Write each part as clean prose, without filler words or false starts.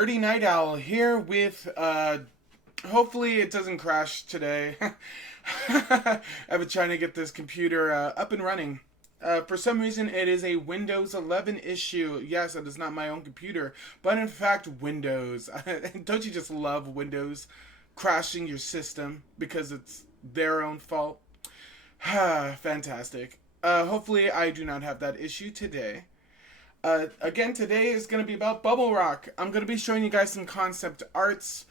Dirty Night Owl here with hopefully it doesn't crash today. I've been trying to get this computer up and running. For some reason it is a Windows 11 issue. Yes, it is not my own computer, but in fact Windows. Don't you just love Windows crashing your system because it's their own fault? Fantastic. Hopefully I do not have that issue today. Again, today is going to be about Bubble Rock. I'm going to be showing you guys some concept arts.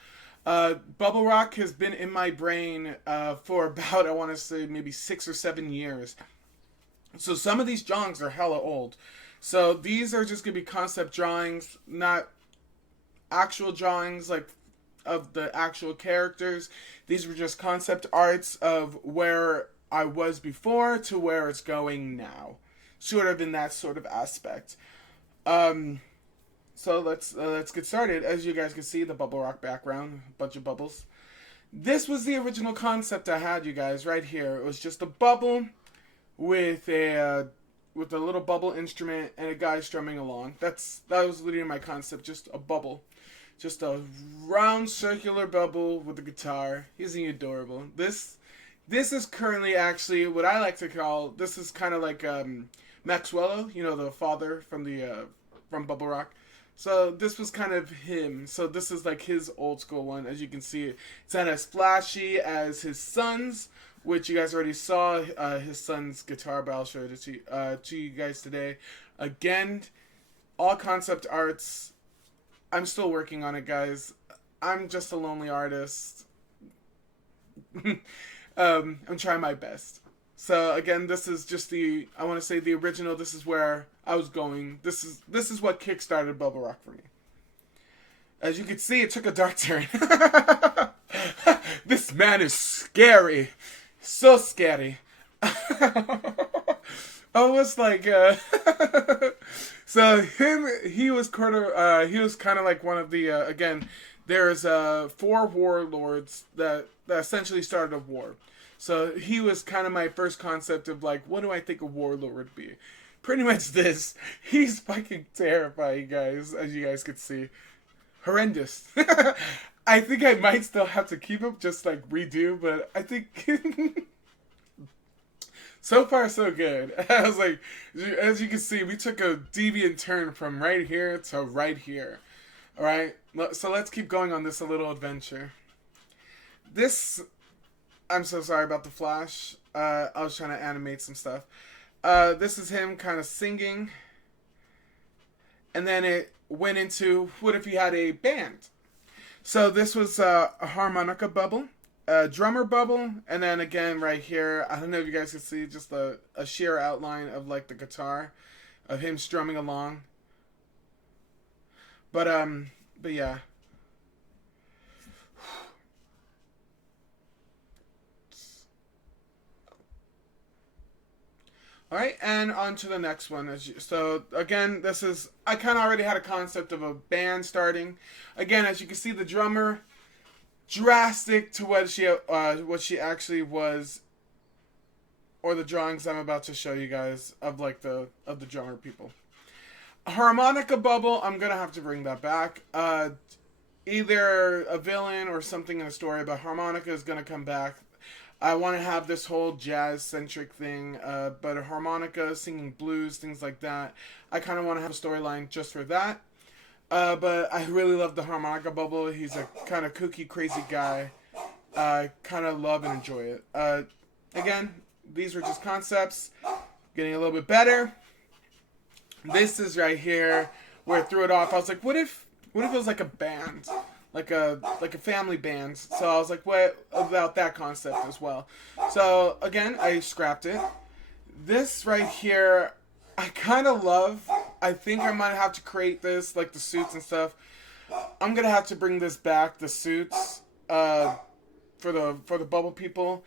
Bubble Rock has been in my brain for about, I want to say, maybe 6 or 7 years. So some of these drawings are hella old. So these are just going to be concept drawings, not actual drawings like of the actual characters. These were just concept arts of where I was before to where it's going now. Sort of in that sort of aspect. Um, so let's get started. As you guys can see, the Bubble Rock background, a bunch of bubbles. This was the original concept I had, you guys, right here. It was just a bubble with a little bubble instrument and a guy strumming along. That was literally my concept, just a bubble. Just a round circular bubble with a guitar. Isn't he adorable? This is currently actually what I like to call, this is kind of like Maxwello, you know, the father from Bubble Rock. So this was kind of him. So this is like his old school one. As you can see, it's not as flashy as his son's, which you guys already saw his son's guitar, but I'll show it to you guys today. Again, all concept arts. I'm still working on it, guys. I'm just a lonely artist. I'm trying my best. So again, this is just I want to say the original. This is where I was going. This is what kickstarted Bubble Rock for me. As you can see, it took a dark turn. This man is scary, so scary. I was like, so he was kind of like one of the again. There's four warlords that essentially started a war. So he was kind of my first concept of like, what do I think a warlord would be? Pretty much this. He's fucking terrifying, guys, as you guys could see. Horrendous. I think I might still have to keep him, just like redo, but I think so far so good. I was like, as you can see, we took a deviant turn from right here to right here. All right, so let's keep going on this a little adventure. This, I'm so sorry about the flash. I was trying to animate some stuff. This is him kind of singing. And then it went into, what if he had a band? So this was a harmonica bubble, a drummer bubble, and then again right here, I don't know if you guys can see just a sheer outline of like the guitar of him strumming along. But yeah. All right, and on to the next one. So again, this is I kind of already had a concept of a band starting. Again, as you can see, the drummer drastic to what she actually was, or the drawings I'm about to show you guys of like the drummer people. A harmonica bubble. I'm gonna have to bring that back. Either a villain or something in a story, but harmonica is gonna come back. I want to have this whole jazz centric thing, but a harmonica, singing blues, things like that. I kind of want to have a storyline just for that. But I really love the harmonica bubble. He's a kind of kooky, crazy guy. I kind of love and enjoy it. Again, these were just concepts. Getting a little bit better. This is right here where I threw it off. I was like, what if it was like a band? Like a family band. So I was like, what about that concept as well? So again, I scrapped it. This right here, I kind of love. I think I might have to create this, like the suits and stuff. I'm gonna have to bring this back, the suits, for the bubble people.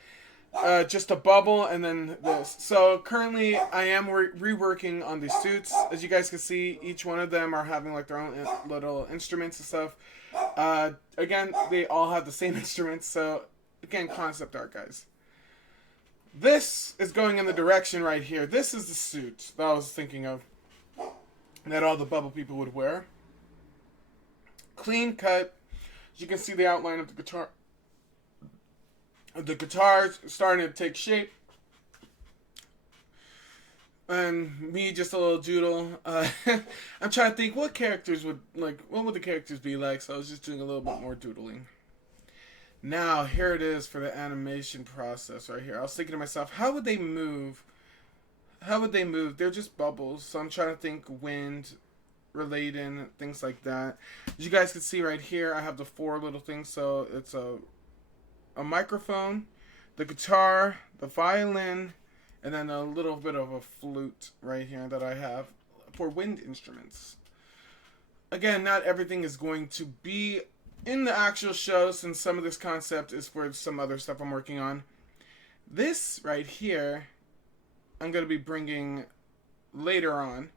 Just a bubble and then this. So currently I am reworking on these suits. As you guys can see, each one of them are having like their own little instruments and stuff. Again, they all have the same instruments. So again, concept art, guys. This is going in the direction right here. This is the suit that I was thinking of that all the bubble people would wear. Clean cut. You can see the outline of the guitar. The guitar's starting to take shape. And me just a little doodle. I'm trying to think what characters would like. What would the characters be like? So I was just doing a little bit more doodling. Now here it is for the animation process right here. I was thinking to myself, how would they move? How would they move? They're just bubbles. So I'm trying to think wind, relating, things like that. As you guys can see right here, I have the 4 little things. So it's a microphone, the guitar, the violin, and then a little bit of a flute right here that I have for wind instruments. Again, not everything is going to be in the actual show, since some of this concept is for some other stuff I'm working on. This right here, I'm going to be bringing later on.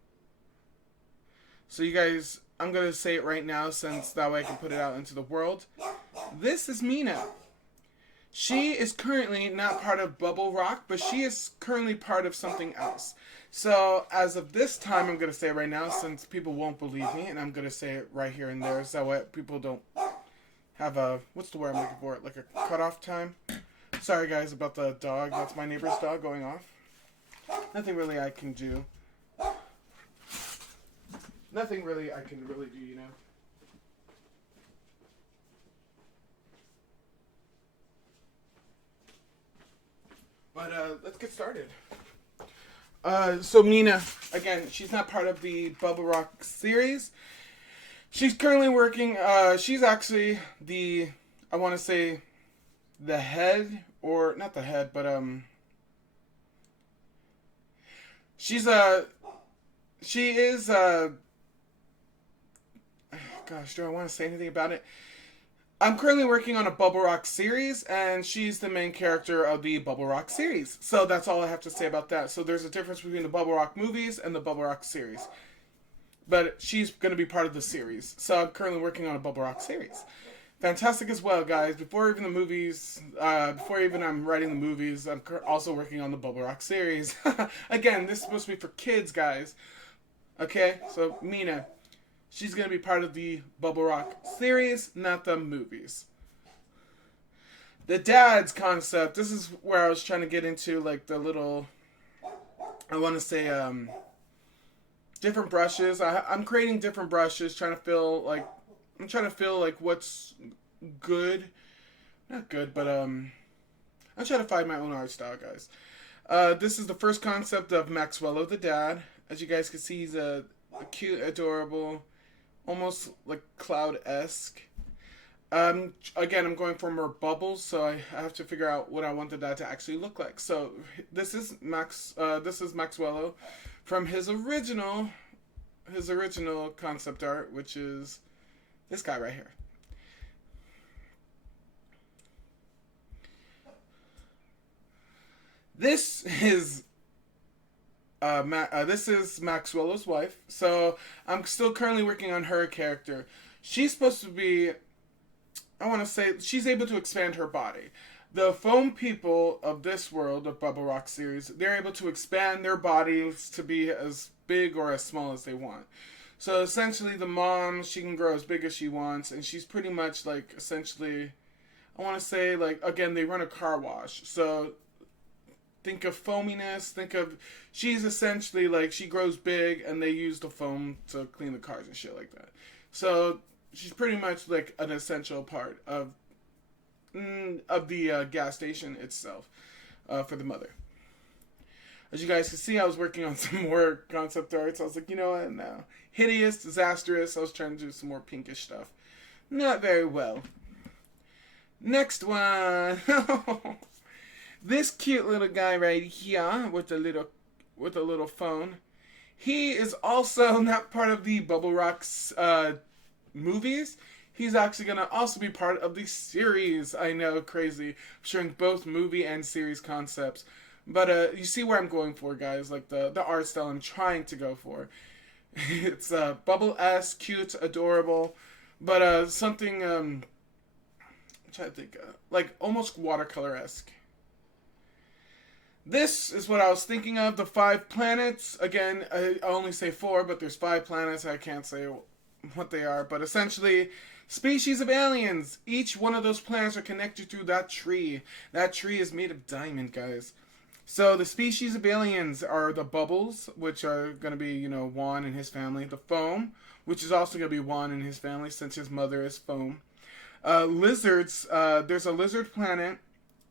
So you guys, I'm going to say it right now, since that way I can put it out into the world. This is Mina. She is currently not part of Bubble Rock, but she is currently part of something else. So, as of this time, I'm going to say it right now, since people won't believe me, and I'm going to say it right here and there, so that people don't have a, what's the word I'm looking for, like a cutoff time? Sorry guys about the dog, that's my neighbor's dog going off. Nothing really I can do. Nothing really I can really do, you know. But let's get started. So Mina, again, she's not part of the Bubble Rock series. She's currently working, she's actually the, I want to say, the head, or not the head, but she is gosh, do I want to say anything about it? I'm currently working on a Bubble Rock series, and she's the main character of the Bubble Rock series. So that's all I have to say about that. So there's a difference between the Bubble Rock movies and the Bubble Rock series. But she's going to be part of the series. So I'm currently working on a Bubble Rock series. Fantastic as well, guys. Before even the movies, before even I'm writing the movies, I'm also working on the Bubble Rock series. Again, this is supposed to be for kids, guys. Okay? So, Mina, she's going to be part of the Bubble Rock series, not the movies. The dad's concept, this is where I was trying to get into, like, the little, I want to say, different brushes. I'm creating different brushes, trying to feel, like, what's good. Not good, but, I'm trying to find my own art style, guys. This is the first concept of Maxwello the dad. As you guys can see, he's a cute, adorable, almost like Cloud-esque. Again, I'm going for more bubbles, so I have to figure out what I want the dad to actually look like. So this is Maxwello from his original concept art, which is this guy right here. This is Maxwello's wife. So I'm still currently working on her character. She's supposed to be, I want to say, she's able to expand her body. The foam people of this world of Bubble Rock series, they're able to expand their bodies to be as big or as small as they want. So essentially the mom, she can grow as big as she wants, and she's pretty much like, essentially, I want to say, like, again, they run a car wash. So think of foaminess, she's essentially like, she grows big and they use the foam to clean the cars and shit like that. So she's pretty much like an essential part of the gas station itself for the mother. As you guys can see, I was working on some more concept arts. I was like, you know what, no. Hideous, disastrous. I was trying to do some more pinkish stuff. Not very well. Next one. This cute little guy right here with a little phone. He is also not part of the Bubble Rock's movies. He's actually going to also be part of the series. I know, crazy. Showing both movie and series concepts. But you see where I'm going for, guys. Like the art style I'm trying to go for. It's bubble-esque, cute, adorable. But something, I'm trying to think, like almost watercolor-esque. This is what I was thinking of, the 5 planets. Again, I only say 4, but there's 5 planets. I can't say what they are, but essentially species of aliens. Each one of those planets are connected through that tree. That tree is made of diamond, guys. So the species of aliens are the bubbles, which are going to be, Juan and his family. The foam, which is also going to be Juan and his family since his mother is foam. Lizards, there's a lizard planet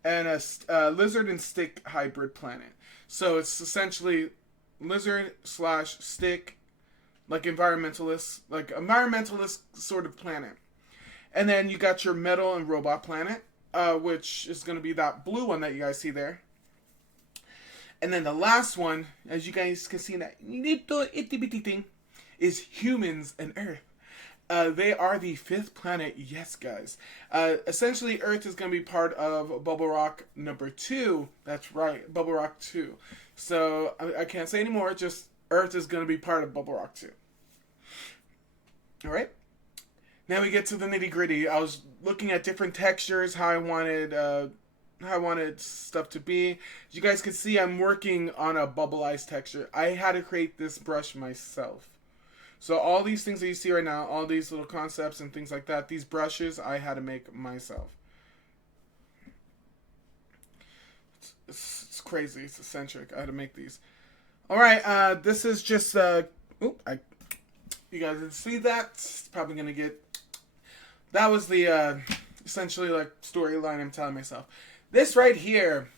and a lizard and stick hybrid planet. So it's essentially lizard slash stick, like environmentalist sort of planet. And then you got your metal and robot planet, which is going to be that blue one that you guys see there. And then the last one, as you guys can see in that little itty bitty thing, is humans and Earth. They are the fifth planet, yes, guys. Essentially, Earth is going to be part of Bubble Rock number 2. That's right, Bubble Rock 2. So, I can't say anymore, just Earth is going to be part of Bubble Rock 2. Alright? Now we get to the nitty gritty. I was looking at different textures, how I wanted stuff to be. As you guys can see, I'm working on a bubble ice texture. I had to create this brush myself. So all these things that you see right now, all these little concepts and things like that, these brushes, I had to make myself. It's crazy. It's eccentric. I had to make these. All right, this is just, you guys didn't see that. It's probably going to get, that was the, essentially, like, storyline I'm telling myself. This right here,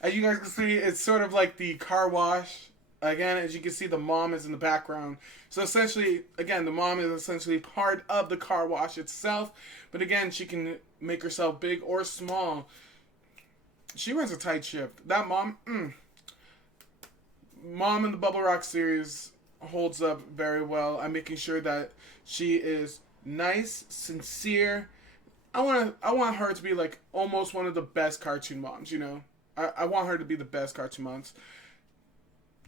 as you guys can see, it's sort of like the car wash. Again, as you can see, the mom is in the background. So essentially, again, the mom is essentially part of the car wash itself. But again, she can make herself big or small. She runs a tight ship. That mom in the Bubble Rock series holds up very well. I'm making sure that she is nice, sincere. I want her to be like almost one of the best cartoon moms, I want her to be the best cartoon moms.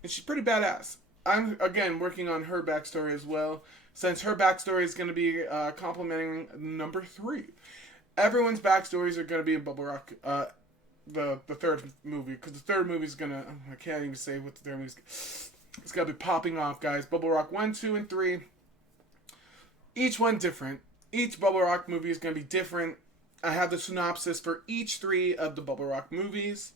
And she's pretty badass. I'm, again, working on her backstory as well, since her backstory is going to be complementing number 3. Everyone's backstories are going to be in Bubble Rock, the third movie, because the third movie is going to, I can't even say what the third movie is. It's going to be popping off, guys. Bubble Rock 1, 2, and 3. Each one different. Each Bubble Rock movie is going to be different. I have the synopsis for each 3 of the Bubble Rock movies.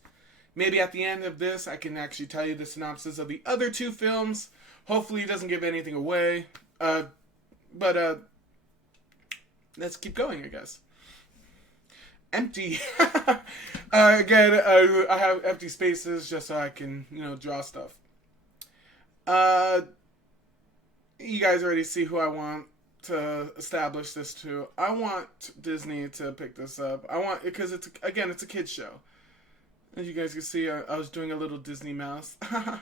Maybe at the end of this, I can actually tell you the synopsis of the other 2 films. Hopefully it doesn't give anything away. But let's keep going, I guess. Empty. Again, I have empty spaces just so I can, draw stuff. You guys already see who I want to establish this to. I want Disney to pick this up. Because it's a kid's show. As you guys can see, I was doing a little Disney mouse. I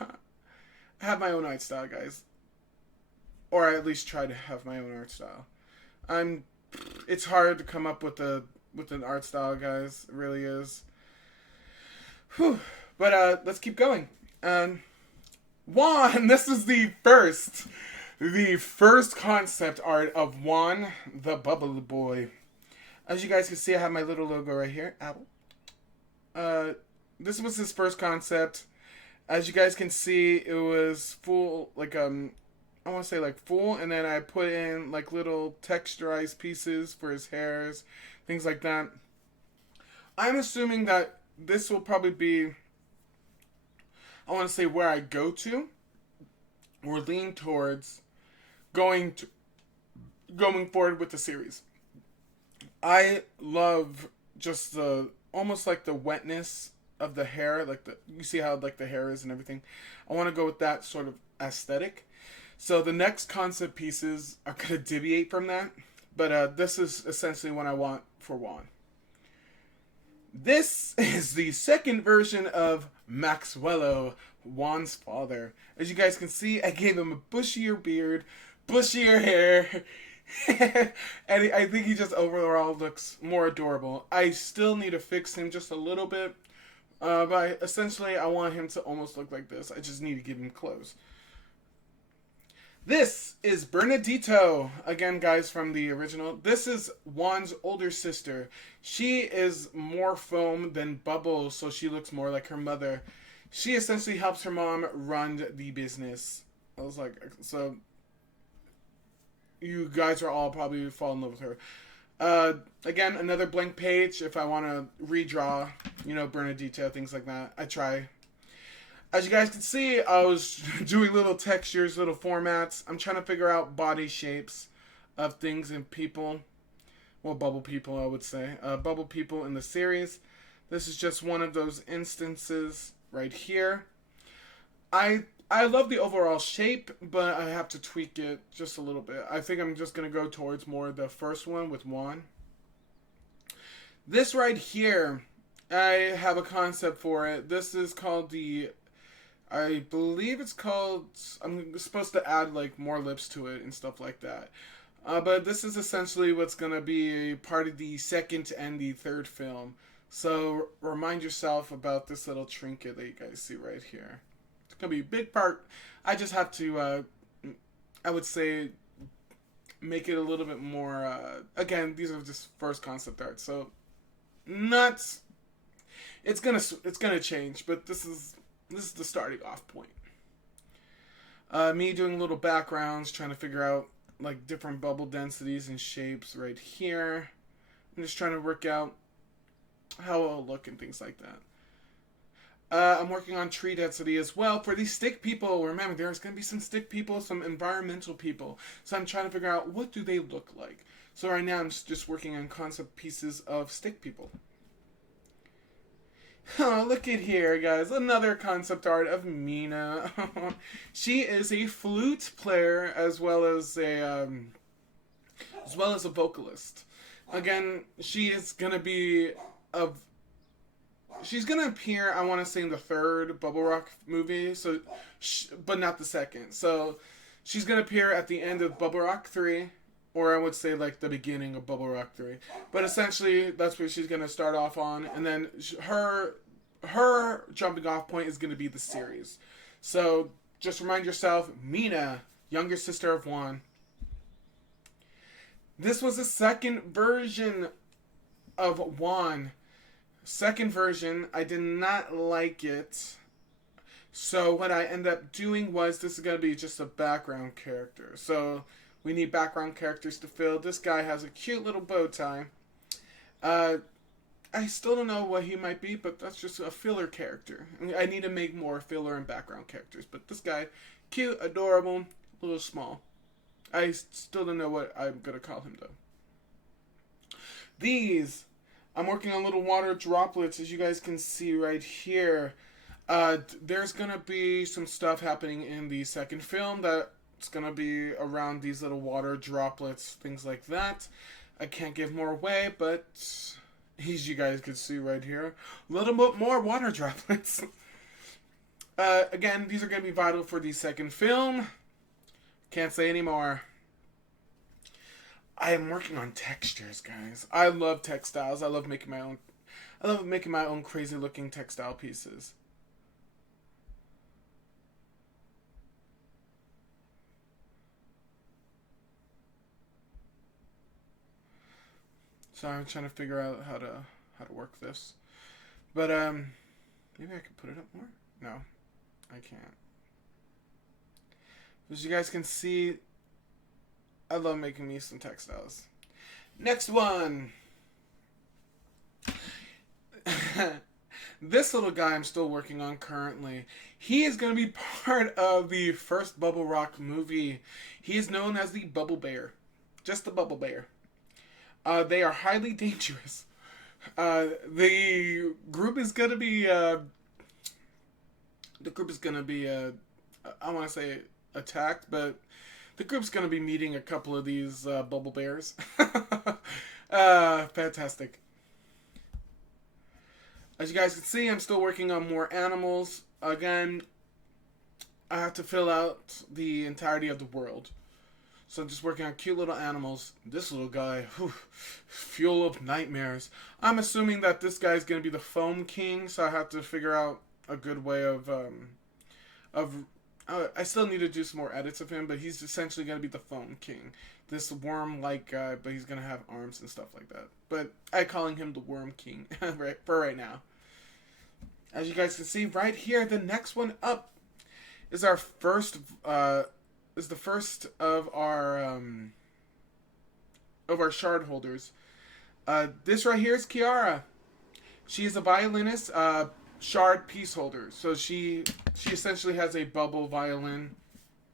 have my own art style, guys. Or I at least try to have my own art style. It's hard to come up with an art style, guys. It really is. Whew. But let's keep going. Juan, this is the first concept art of Juan the Bubble Boy. As you guys can see, I have my little logo right here, Apple. This was his first concept. As you guys can see, it was full, I want to say full, and then I put in little texturized pieces for his hairs, things like that. I'm assuming that this will probably be, I want to say, where I go to or lean towards going forward with the series. I love just almost like the wetness of the hair, you see how the hair is and everything. I want to go with that sort of aesthetic. So the next concept pieces are going to deviate from that, but this is essentially what I want for Juan. This is the second version of Maxwello, Juan's father. As you guys can see, I gave him a bushier beard, bushier hair, and I think he just overall looks more adorable. I still need to fix him just a little bit, but essentially I want him to almost look like this. I just need to give him clothes. This is Bernadito, again guys from the original. This is Juan's older sister. She is more foam than bubble, so she looks more like her mother. She essentially helps her mom run the business. I was like, so you guys are all probably fall in love with her. Again, another blank page if I want to redraw, burn a detail, things like that. I try. As you guys can see, I was doing little textures, little formats. I'm trying to figure out body shapes of things and people. Well, bubble people, I would say. Bubble people in the series. This is just one of those instances right here. I love the overall shape, but I have to tweak it just a little bit. I think I'm just going to go towards more the first one with Juan. This right here, I have a concept for it. This is called I believe it's called, I'm supposed to add like more lips to it and stuff like that. But this is essentially what's going to be part of the second and the third film. So remind yourself about this little trinket that you guys see right here. It's going to be a big part. I just have to, I would say, make it a little bit more, again, these are just first concept art. So nuts. It's gonna change, but this is the starting off point. Me doing little backgrounds, trying to figure out like different bubble densities and shapes right here. I'm just trying to work out how it'll look and things like that. I'm working on tree density as well for these stick people. Remember, there's going to be some stick people, some environmental people. So I'm trying to figure out what do they look like. So right now I'm just working on concept pieces of stick people. Oh, look at here, guys. Another concept art of Mina. She is a flute player as well as a vocalist. Again, she is gonna be she's gonna appear, I want to say, in the third Bubble Rock movie. So, but not the second. So, she's gonna appear at the end of Bubble Rock 3. Or I would say like the beginning of Bubble Rock 3. But essentially, that's where she's going to start off on. And then her jumping off point is going to be the series. So just remind yourself, Mina, younger sister of Juan. This was the second version of Juan. Second version, I did not like it. So what I ended up doing was, this is going to be just a background character. So we need background characters to fill. This guy has a cute little bow tie. I still don't know what he might be, but that's just a filler character. I need to make more filler and background characters. But this guy, cute, adorable, a little small. I still don't know what I'm going to call him, though. These, I'm working on little water droplets, as you guys can see right here. There's going to be some stuff happening in the second film that it's going to be around these little water droplets, things like that. I can't give more away, but as you guys can see right here, a little bit more water droplets. Again, these are going to be vital for the second film. Can't say any more. I am working on textures, guys. I love textiles. I love making my own crazy looking textile pieces. So I'm trying to figure out how to work this. But maybe I could put it up more? No, I can't. As you guys can see, I love making me some textiles. Next one. This little guy I'm still working on currently. He is going to be part of the first Bubble Rock movie. He is known as the Bubble Bear. Just the Bubble Bear. They are highly dangerous. The group is gonna be I want to say attacked, but the group's gonna be meeting a couple of these bubble bears. Fantastic. As you guys can see, I'm still working on more animals. Again, I have to fill out the entirety of the world. So I'm just working on cute little animals. This little guy, fuel of nightmares. I'm assuming that this guy's going to be the Foam King, so I have to figure out a good way of I still need to do some more edits of him, but he's essentially going to be the Foam King. This worm-like guy, but he's going to have arms and stuff like that. But I'm calling him the Worm King for right now. As you guys can see right here, the next one up is our first... is the first of our of our shard holders. This right here is Kiara. She is a violinist, shard piece holder. So she essentially has a bubble violin,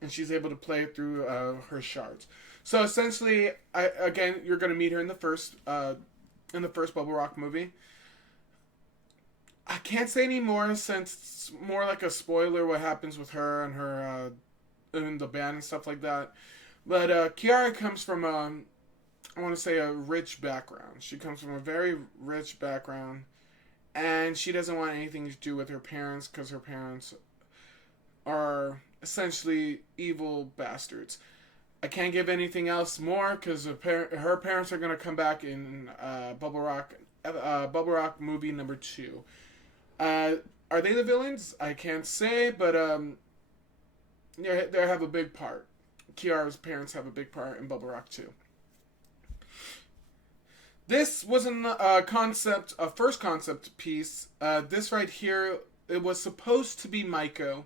and she's able to play it through her shards. So essentially, again, you're going to meet her in the first Bubble Rock movie. I can't say any more since it's more like a spoiler what happens with her and her in the band and stuff like that. But Kiara comes from I want to say a rich background. She comes from a very rich background, and she doesn't want anything to do with her parents because her parents are essentially evil bastards. I can't give anything else more because her parents are going to come back in Bubble Rock movie number 2. Are they the villains? I can't say, but they have a big part. Kiara's parents have a big part in Bubble Rock 2. This was a first concept piece. This right here, it was supposed to be Maiko.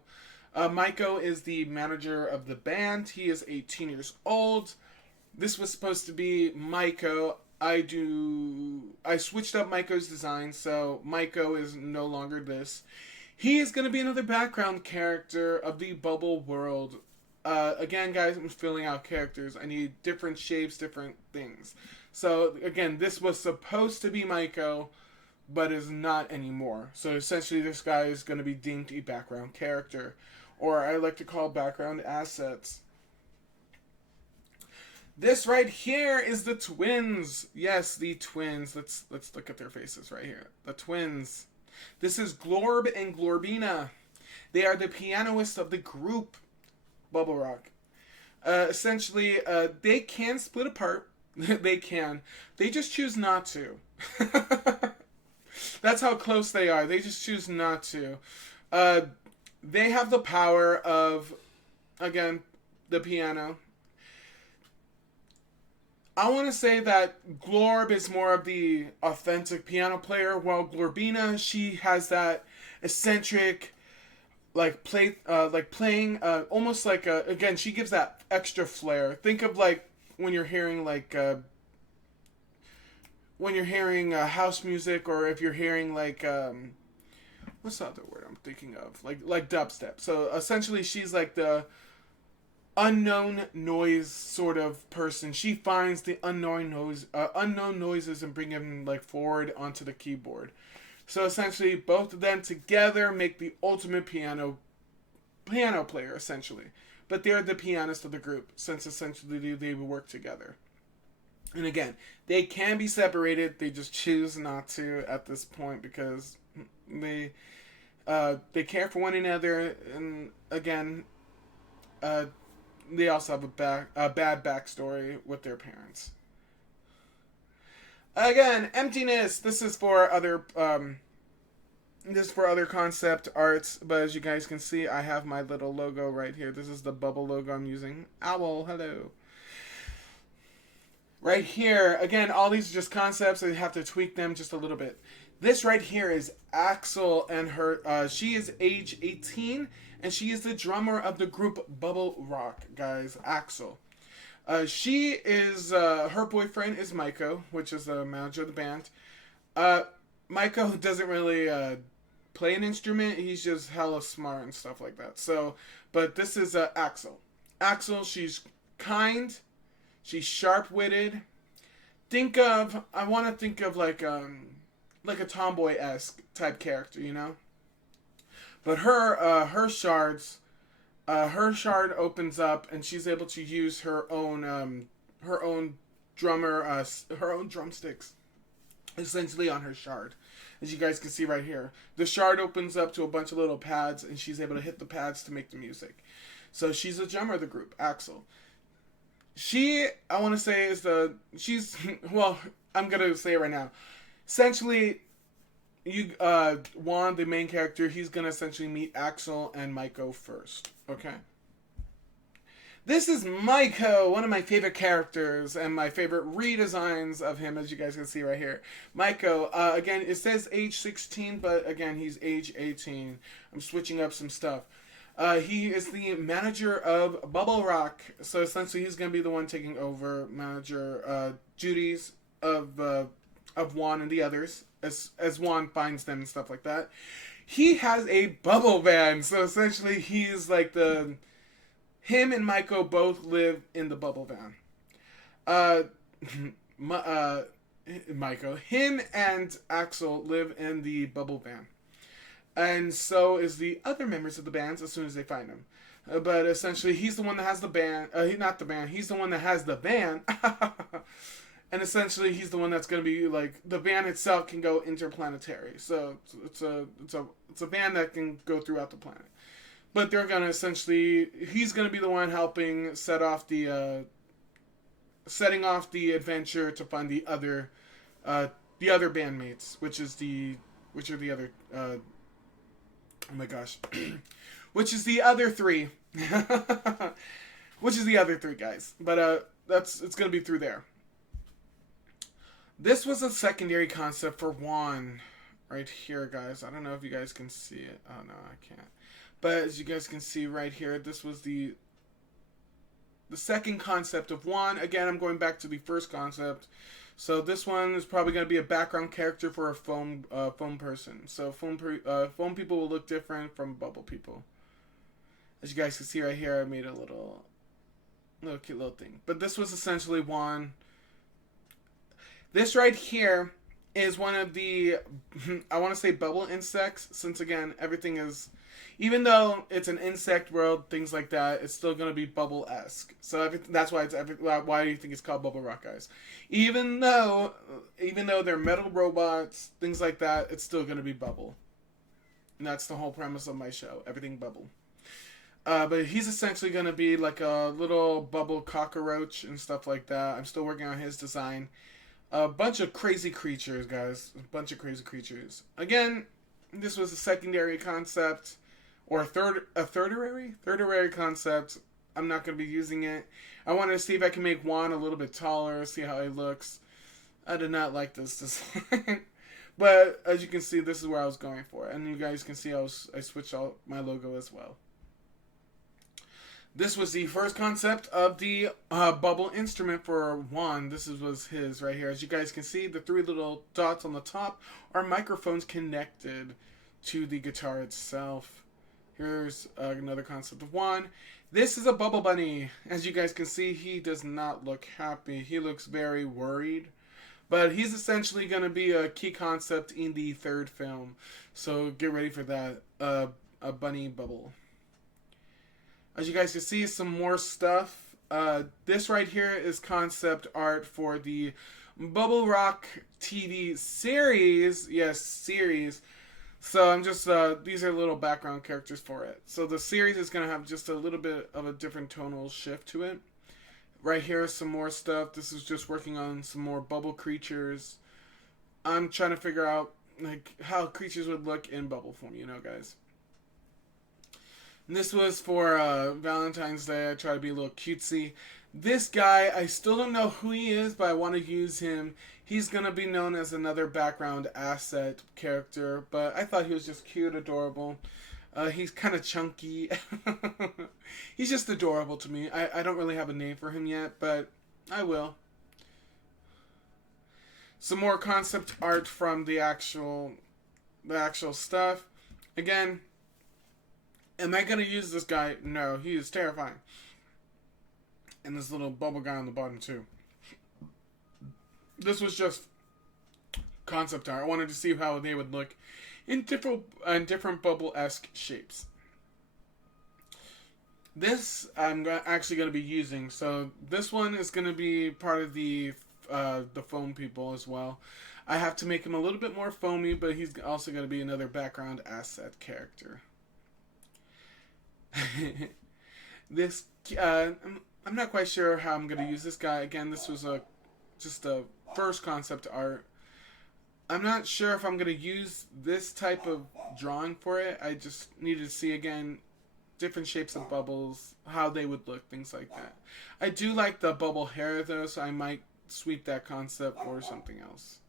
Maiko is the manager of the band. He is 18 years old. This was supposed to be Maiko. I switched up Maiko's design, so Maiko is no longer this. He is going to be another background character of the Bubble world. Again, guys, I'm filling out characters. I need different shapes, different things. So, again, this was supposed to be Maiko, but is not anymore. So, essentially, this guy is going to be deemed a background character, or I like to call background assets. This right here is the twins. Yes, the twins. Let's look at their faces right here. The twins. This is Glorb and Glorbina. They are the pianists of the group Bubble Rock. Essentially, they can split apart. They can. They just choose not to. That's how close they are. They just choose not to. They have the power of, again, the piano. I want to say that Glorb is more of the authentic piano player, while Glorbina, she has that eccentric, playing, almost like again, she gives that extra flair. Think of like when you're hearing house music, or if you're hearing what's the other word I'm thinking of, like dubstep. So essentially, she's like the unknown noise sort of person. She finds the unknown noises and bring them forward onto the keyboard. So essentially, both of them together make the ultimate piano player, essentially. But they're the pianist of the group, since essentially they work together. And again, they can be separated. They just choose not to at this point because they care for one another. And again, they also have a bad backstory with their parents. Again, emptiness. This is for other concept arts, but as you guys can see, I have my little logo right here. This is the Bubble logo I'm using. Owl, hello. Right here, again, all these are just concepts. I have to tweak them just a little bit. This right here is Axel and her. She is age 18, and she is the drummer of the group Bubble Rock, guys. Axel. She is her boyfriend is Maiko, which is the manager of the band. Maiko doesn't really play an instrument. He's just hella smart and stuff like that. So, but this is Axel. Axel, she's kind. She's sharp-witted. I want to think of like a tomboy-esque type character, you know? But her shards, her shard opens up, and she's able to use her own drumsticks, essentially on her shard. As you guys can see right here, the shard opens up to a bunch of little pads, and she's able to hit the pads to make the music. So she's the drummer of the group, Axel. I want to say well, I'm going to say it right now. Essentially, Juan, the main character, he's going to essentially meet Axel and Maiko first. Okay? This is Maiko, one of my favorite characters, and my favorite redesigns of him, as you guys can see right here. Maiko, again, it says age 16, but again, he's age 18. I'm switching up some stuff. He is the manager of Bubble Rock, so essentially he's going to be the one taking over manager duties of Juan and the others as Juan finds them and stuff like that. He has a bubble van, so essentially he's like the him and Maiko both live in the bubble van. Uh, Maiko, him and Axel live in the bubble van, and so is the other members of the bands as soon as they find him. But essentially, he's the one that has the band. Not the band. He's the one that has the van. And essentially, he's the one that's going to be like the van itself can go interplanetary. So it's a van that can go throughout the planet. But they're going to essentially, he's going to be the one helping setting off the adventure to find the other bandmates, which are the other. Oh my gosh, which is the other three. Which is the other three guys. But it's going to be through there. This was a secondary concept for Juan right here, guys. I don't know if you guys can see it. Oh, no, I can't. But as you guys can see right here, this was the second concept of Juan. Again, I'm going back to the first concept. So this one is probably going to be a background character for a foam person. So foam people will look different from bubble people. As you guys can see right here, I made a little cute little thing. But this was essentially Juan. This right here is one of the, I want to say bubble insects, since again, everything is, even though it's an insect world, things like that, it's still going to be bubble-esque. So that's why why do you think it's called Bubble Rock, guys? Even though they're metal robots, things like that, it's still going to be bubble. And that's the whole premise of my show, everything bubble. But he's essentially going to be like a little bubble cockroach and stuff like that. I'm still working on his design. A bunch of crazy creatures, guys. A bunch of crazy creatures. Again, this was a secondary concept. Or a thirdary concept. I'm not going to be using it. I wanted to see if I can make Juan a little bit taller. See how he looks. I did not like this design. But as you can see, this is where I was going for. And you guys can see I switched out my logo as well. This was the first concept of the bubble instrument for Juan. This was his right here. As you guys can see, the three little dots on the top are microphones connected to the guitar itself. Here's another concept of Juan. This is a bubble bunny. As you guys can see, he does not look happy. He looks very worried. But he's essentially going to be a key concept in the third film. So get ready for that. A bunny bubble. As you guys can see, some more stuff. This right here is concept art for the Bubble Rock TV series. Yes, series. So I'm just, these are little background characters for it. So the series is going to have just a little bit of a different tonal shift to it. Right here is some more stuff. This is just working on some more bubble creatures. I'm trying to figure out like how creatures would look in bubble form, you know, guys. And this was for Valentine's Day. I try to be a little cutesy. This guy, I still don't know who he is, but I want to use him. He's going to be known as another background asset character, but I thought he was just cute, adorable. He's kind of chunky. He's just adorable to me. I don't really have a name for him yet, but I will. Some more concept art from the actual stuff. Again, am I going to use this guy? No, he is terrifying. And this little bubble guy on the bottom too. This was just concept art. I wanted to see how they would look in different bubble-esque shapes. This I'm actually going to be using. So this one is going to be part of the foam people as well. I have to make him a little bit more foamy, but he's also going to be another background asset character. This I'm not quite sure how I'm going to use this guy. Again, this was just a first concept art. I'm not sure if I'm going to use this type of drawing for it. I just needed to see, again, different shapes of bubbles, how they would look, things like that. I do like the bubble hair, though, so I might sweep that concept for something else.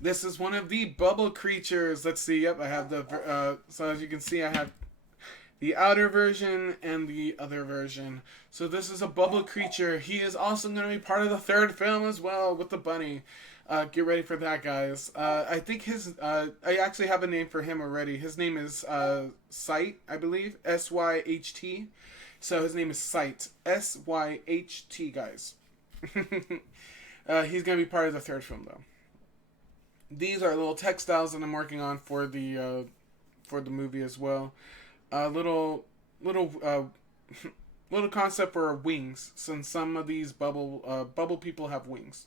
This is one of the bubble creatures. Let's see. Yep, I have the... so as you can see, I have the outer version and the other version. So this is a bubble creature. He is also going to be part of the third film as well with the bunny. Get ready for that, guys. I think I actually have a name for him already. His name is Syht, I believe. Syht. So his name is Syht. Syht, guys. He's going to be part of the third film, though. These are little textiles that I'm working on for the movie as well. Little little concept for wings, since some of these bubble people have wings.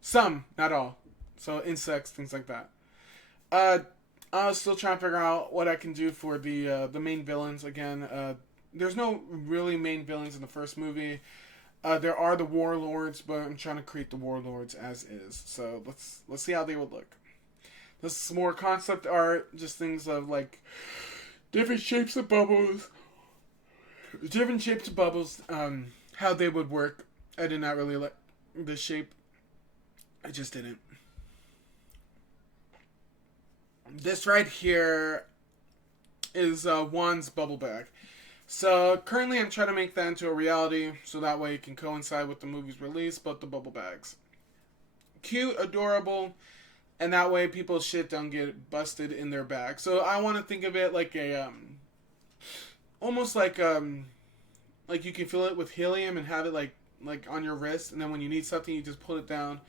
Some, not all. So insects, things like that. I was still trying to figure out what I can do for the main villains. Again, there's no really main villains in the first movie. There are the warlords, but I'm trying to create the warlords as is. So let's see how they would look. This is more concept art, just things of like different shapes of bubbles, how they would work. I did not really like the shape. I just didn't. This right here is Juan's bubble bag. So currently I'm trying to make that into a reality so that way it can coincide with the movie's release, but the bubble bags. Cute, adorable, and that way people's shit don't get busted in their bag. So I want to think of it like a almost like you can fill it with helium and have it like on your wrist, and then when you need something you just pull it down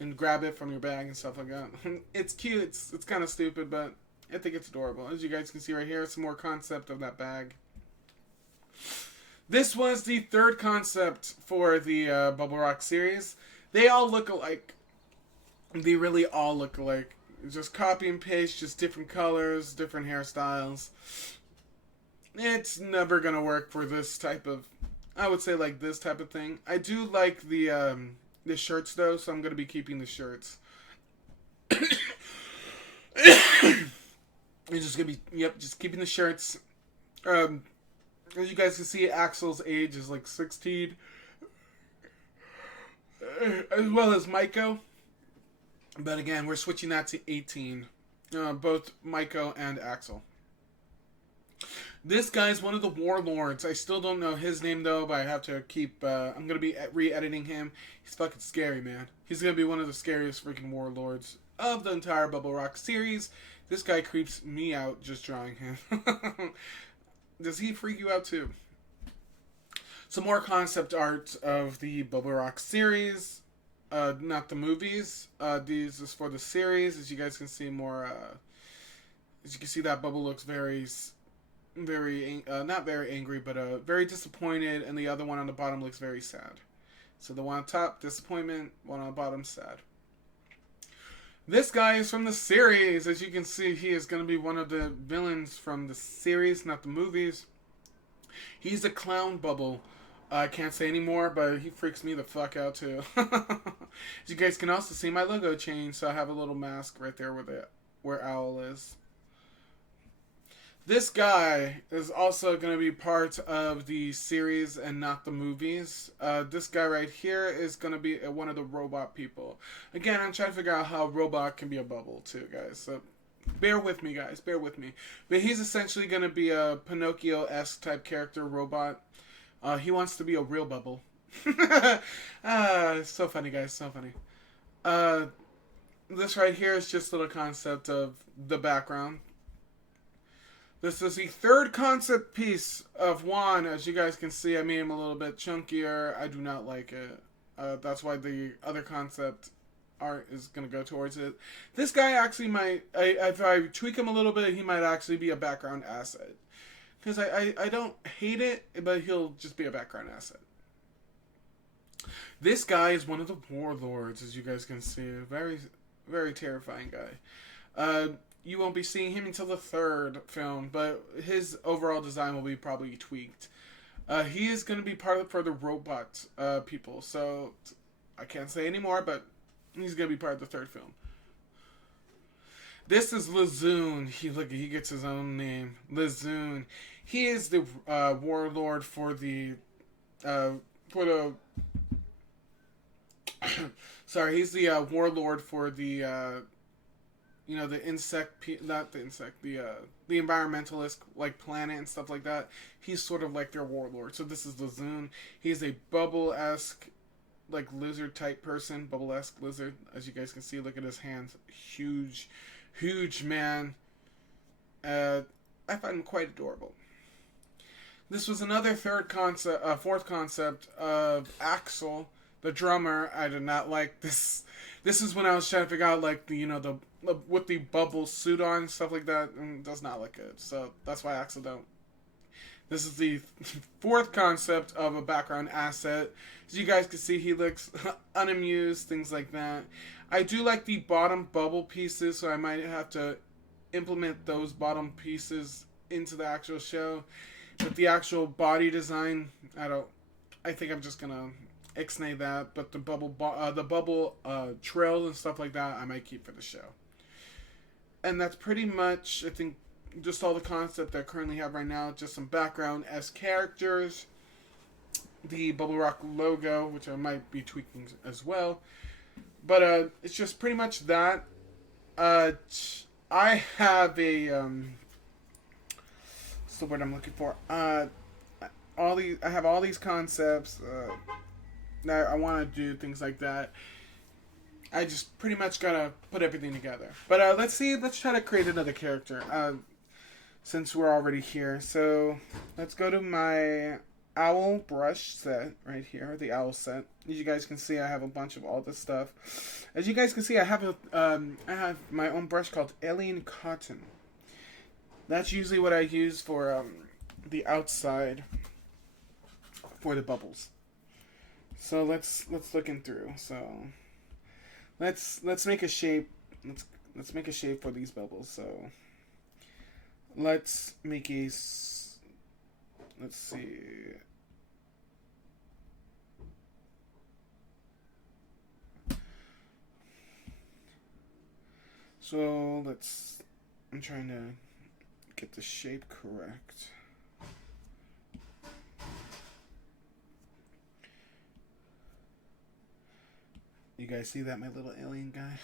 and grab it from your bag and stuff like that. It's cute. It's kind of stupid, but I think it's adorable. As you guys can see right here, some more concept of that bag. This was the third concept for the Bubble Rock series. They all look alike. They really all look alike. Just copy and paste, just different colors, different hairstyles. It's never going to work for this type of, I would say like this type of thing. I do like the shirts though, so I'm going to be keeping the shirts. It's just going to be, just keeping the shirts. As you guys can see, Axel's age is like 16. As well as Maiko. But again, we're switching that to 18. Both Maiko and Axel. This guy's one of the warlords. I still don't know his name though, but I have to keep... I'm going to be re-editing him. He's fucking scary, man. He's going to be one of the scariest freaking warlords of the entire Bubble Rock series. This guy creeps me out just drawing him. Does he freak you out too? Some more concept art of the Bubble Rock series. Not the movies. These is for the series. As you guys can see more... as you can see, that Bubble looks very, not very angry, but very disappointed. And the other one on the bottom looks very sad. So the one on top, disappointment. One on the bottom, sad. This guy is from the series. As you can see, he is going to be one of the villains from the series, not the movies. He's a clown Bubble. I can't say anymore, but he freaks me the fuck out too. As you guys can also see, my logo changed, so I have a little mask right there where Owl is. This guy is also going to be part of the series and not the movies. This guy right here is going to be one of the robot people. Again, I'm trying to figure out how robot can be a bubble too, guys. So bear with me, guys. Bear with me. But he's essentially going to be a Pinocchio-esque type character robot. He wants to be a real bubble. So funny, guys. So funny. This right here is just a little concept of the background. This is the third concept piece of Juan. As you guys can see, I made him a little bit chunkier. I do not like it. That's why the other concept art is going to go towards it. This guy actually might, if I tweak him a little bit, he might actually be a background asset. Because I don't hate it, but he'll just be a background asset. This guy is one of the warlords, as you guys can see. Very, very terrifying guy. You won't be seeing him until the third film, but his overall design will be probably tweaked. He is going to be part of for the robot people, so I can't say anymore, but he's going to be part of the third film. This is Lezoon. He gets his own name, Lezoon. He is the warlord for the sorry, he's the warlord for the you know, the not the insect, the environmentalist like planet and stuff like that. He's sort of like their warlord. So this is Lazun. He's a bubble esque like lizard type person, bubble esque lizard. As you guys can see, look at his hands, huge, huge man. I find him quite adorable. This was another fourth concept of Axel, the drummer. I did not like this. This is when I was trying to figure out like the with the bubble suit on and stuff like that. And does not look good. So that's why Axel don't. This is the fourth concept of a background asset. As you guys can see, he looks unamused, things like that. I do like the bottom bubble pieces, so I might have to implement those bottom pieces into the actual show. But the actual body design, I think I'm just gonna ixnay that. But the bubble trail and stuff like that, I might keep for the show. And that's pretty much, I think, just all the concept that I currently have right now. Just some background as characters, the Bubble Rock logo, which I might be tweaking as well. But it's just pretty much that. I have a what's the word I'm looking for? I have all these concepts that I want to do, things like that. I just pretty much gotta put everything together. But let's try to create another character. Since we're already here, so let's go to my owl brush set right here, the owl set. As you guys can see, I have a bunch of all this stuff. As you guys can see, I have my own brush called Alien Cotton. That's usually what I use for the outside for the bubbles. So let's looking through. So let's make a shape. Let's make a shape for these bubbles. So let's make a. Let's see. So I'm trying to get the shape correct. You guys see that, my little alien guy?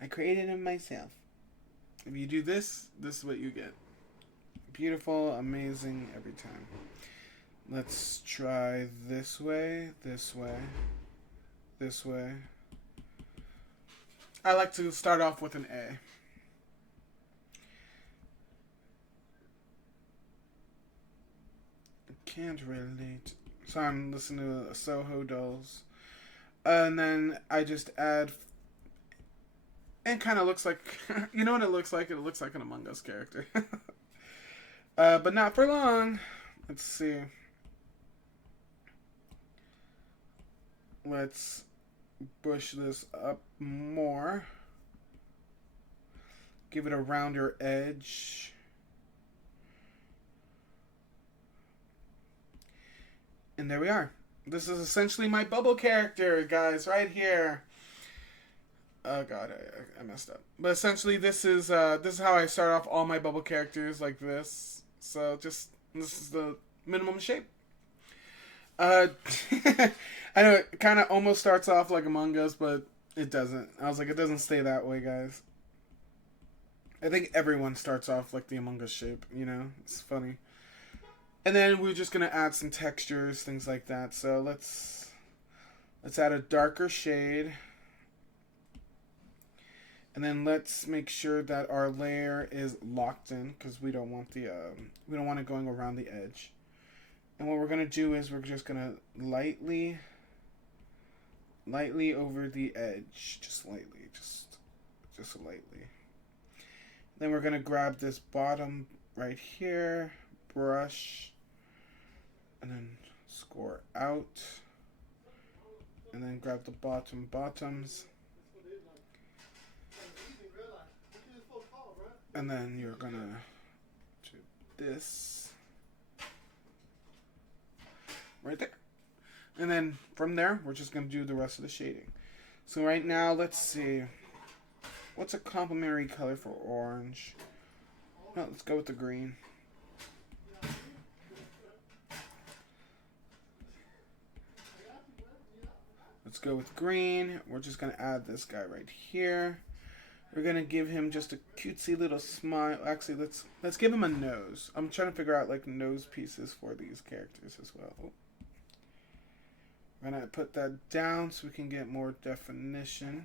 I created him myself. If you do this is what you get. Beautiful, amazing every time. Let's try this way, this way, this way. I like to start off with an A. I can't relate. So I'm listening to Soho Dolls. And then I just add. It kind of looks like. You know what it looks like? It looks like an Among Us character. But not for long. Let's see. Let's bush this up more. Give it a rounder edge. And there we are. This is essentially my bubble character, guys, right here. Oh god, I messed up. But essentially, this is how I start off all my bubble characters, like this. So this is the minimum shape. I know it kind of almost starts off like Among Us, but it doesn't. I was like, it doesn't stay that way, guys. I think everyone starts off like the Among Us shape, you know? It's funny. And then we're just going to add some textures, things like that. So let's add a darker shade. And then let's make sure that our layer is locked in, because we don't want it going around the edge. And what we're going to do is we're just going to lightly over the edge, just lightly, just lightly. Then we're going to grab this bottom right here, brush, and then score out, and then grab the bottoms, and then you're going to do this right there. And then from there, we're just going to do the rest of the shading. So right now, let's see. What's a complementary color for orange? No, let's go with the green. Let's go with green. We're just going to add this guy right here. We're gonna give him just a cutesy little smile. Actually, let's give him a nose. I'm trying to figure out like nose pieces for these characters as well. Oh. We're gonna put that down so we can get more definition.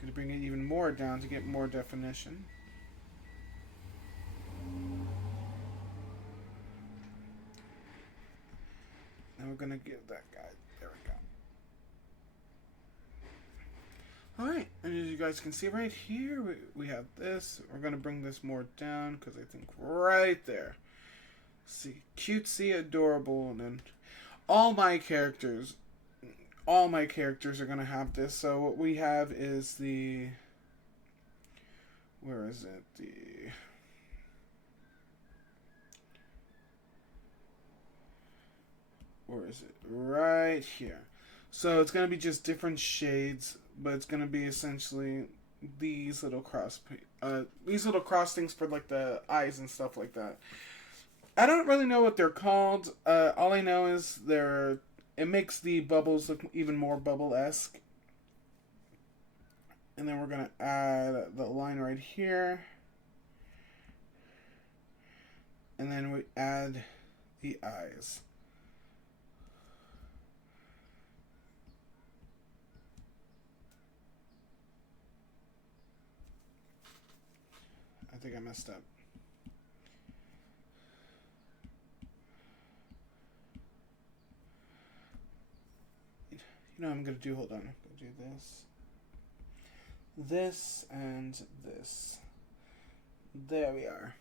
Gonna bring it even more down to get more definition. And we're gonna give that guy. There we go. Alright, and as you guys can see right here, we have this. We're going to bring this more down because I think right there. See, cutesy, adorable, and then all my characters are going to have this. So what we have is the, where is it? Where is it? Right here. So it's going to be just different shades, but it's going to be essentially these little cross things for like the eyes and stuff like that. I don't really know what they're called. All I know is it makes the bubbles look even more bubble-esque. And then we're going to add the line right here. And then we add the eyes. I think I messed up. You know what I'm going to do? Hold on. I'm going to do this. This and this. There we are.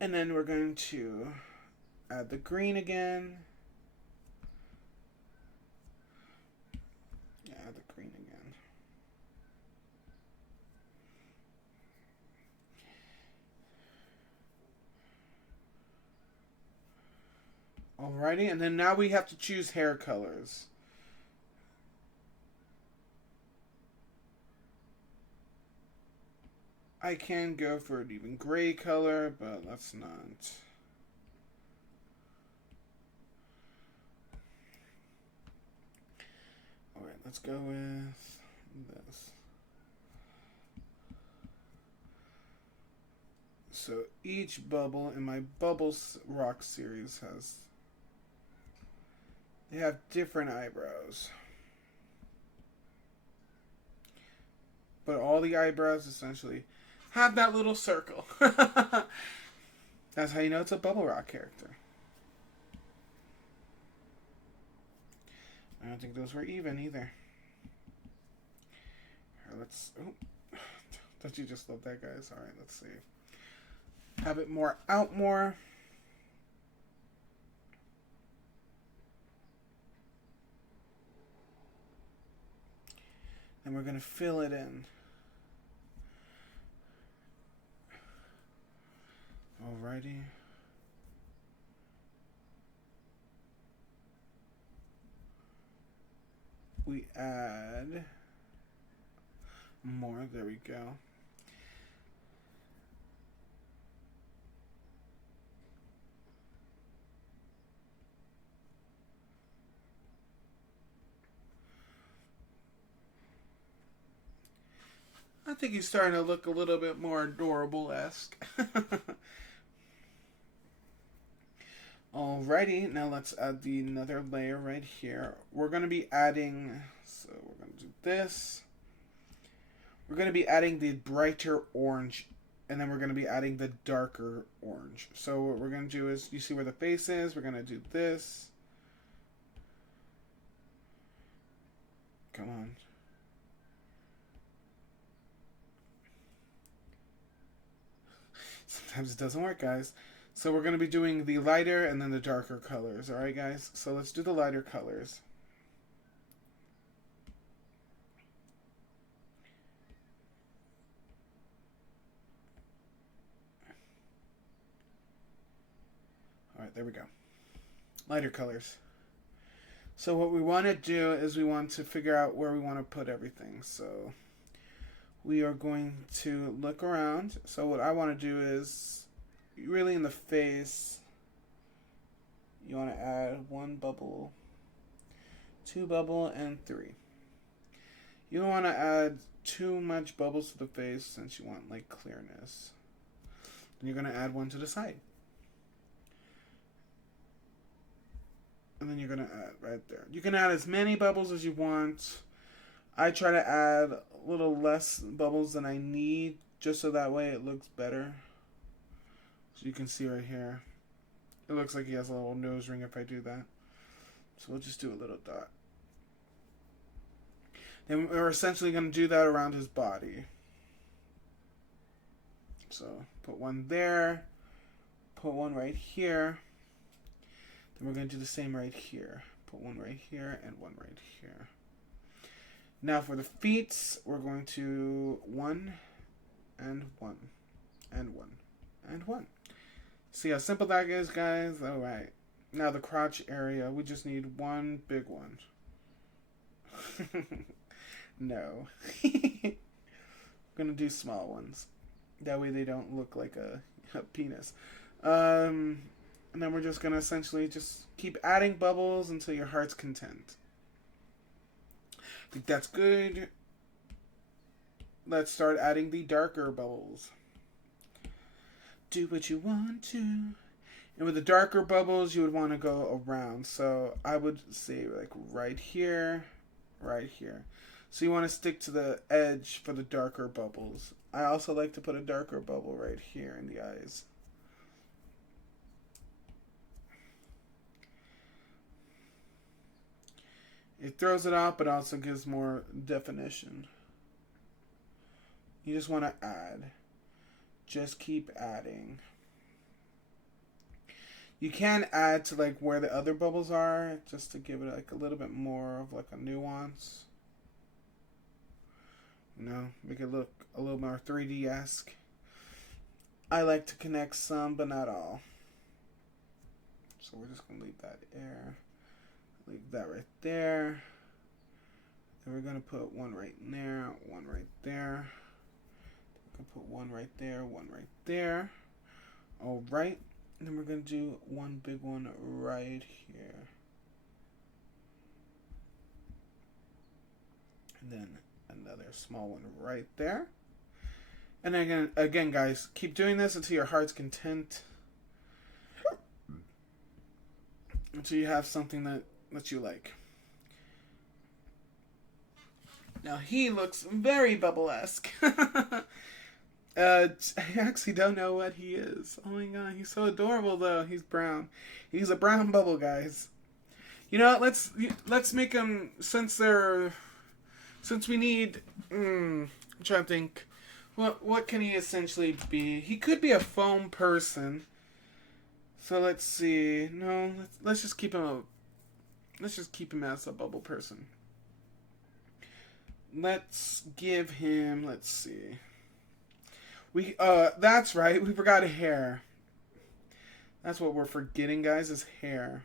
And then we're going to add the green again. Add the green again. Alrighty, and then now we have to choose hair colors. I can go for an even gray color, but let's not. Alright, let's go with this. So each bubble in my Bubbles Rock series they have different eyebrows. But all the eyebrows essentially have that little circle. That's how you know it's a Bubble Rock character. I don't think those were even either. Here, let's... Oh. Don't you just love that, guys? Alright, let's see. Have it more out more. And we're going to fill it in. Alrighty. We add more. There we go. I think he's starting to look a little bit more adorable-esque. Alrighty, now let's add another layer right here. We're going to be adding, so we're going to do this. We're going to be adding the brighter orange, and then we're going to be adding the darker orange. So what we're going to do is, you see where the face is? We're going to do this. Come on. Sometimes it doesn't work, guys. So we're going to be doing the lighter and then the darker colors. Alright, guys? So let's do the lighter colors. Alright, there we go. Lighter colors. So what we want to do is we want to figure out where we want to put everything. So we are going to look around. So what I want to do is, really in the face, You want to add 1 bubble, 2 bubble, and 3. You don't want to add too much bubbles to the face since you want like clearness. And you're going to add 1 to the side. And then you're going to add right there. You can add as many bubbles as you want. I try to add a little less bubbles than I need, just so that way it looks better. So you can see right here. It looks like he has a little nose ring if I do that. So we'll just do a little dot. Then we're essentially going to do that around his body. So put 1 there. Put 1 right here. Then we're going to do the same right here. Put 1 right here and 1 right here. Now for the feet, we're going to 1 and 1 and 1 and 1. See how simple that is, guys? Alright. Now the crotch area, we just need 1 big one. No. I'm going to do small ones. That way they don't look like a penis. And then we're just going to essentially just keep adding bubbles until your heart's content. I think that's good. Let's start adding the darker bubbles. Do what you want to. And with the darker bubbles, you would want to go around. So I would say like right here, right here. So you want to stick to the edge for the darker bubbles. I also like to put a darker bubble right here in the eyes. It throws it off, but also gives more definition. You just want to add. Just keep adding. You can add to like where the other bubbles are, just to give it like a little bit more of like a nuance. You know, make it look a little more 3D-esque. I like to connect some, but not all. So we're just going to leave that air. Leave that right there. And we're going to put 1 right in there, 1 right there. We're going to put 1 right there, 1 right there. All right. And then we're going to do 1 big one right here. And then another small one right there. And again, guys, keep doing this until your heart's content. Until you have something that you like. Now he looks very bubble-esque. I actually don't know what he is. Oh my god, he's so adorable though. He's brown. He's a brown bubble, guys. You know what? Let's make him, since we need. I'm trying to think. What can he essentially be? He could be a foam person. So let's see. No, let's just keep him as a bubble person. Let's give him. Let's see. That's right. We forgot a hair. That's what we're forgetting, guys. Is hair.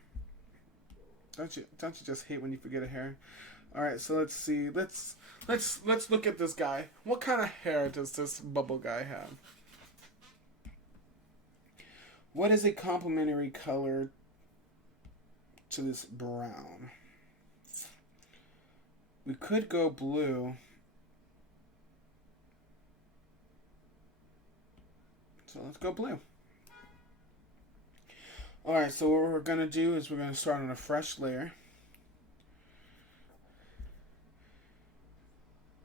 Don't you just hate when you forget a hair? All right. So let's see. Let's look at this guy. What kind of hair does this bubble guy have? What is a complementary color to this brown? We could go blue. So let's go blue. Alright, so what we're going to do is we're going to start on a fresh layer.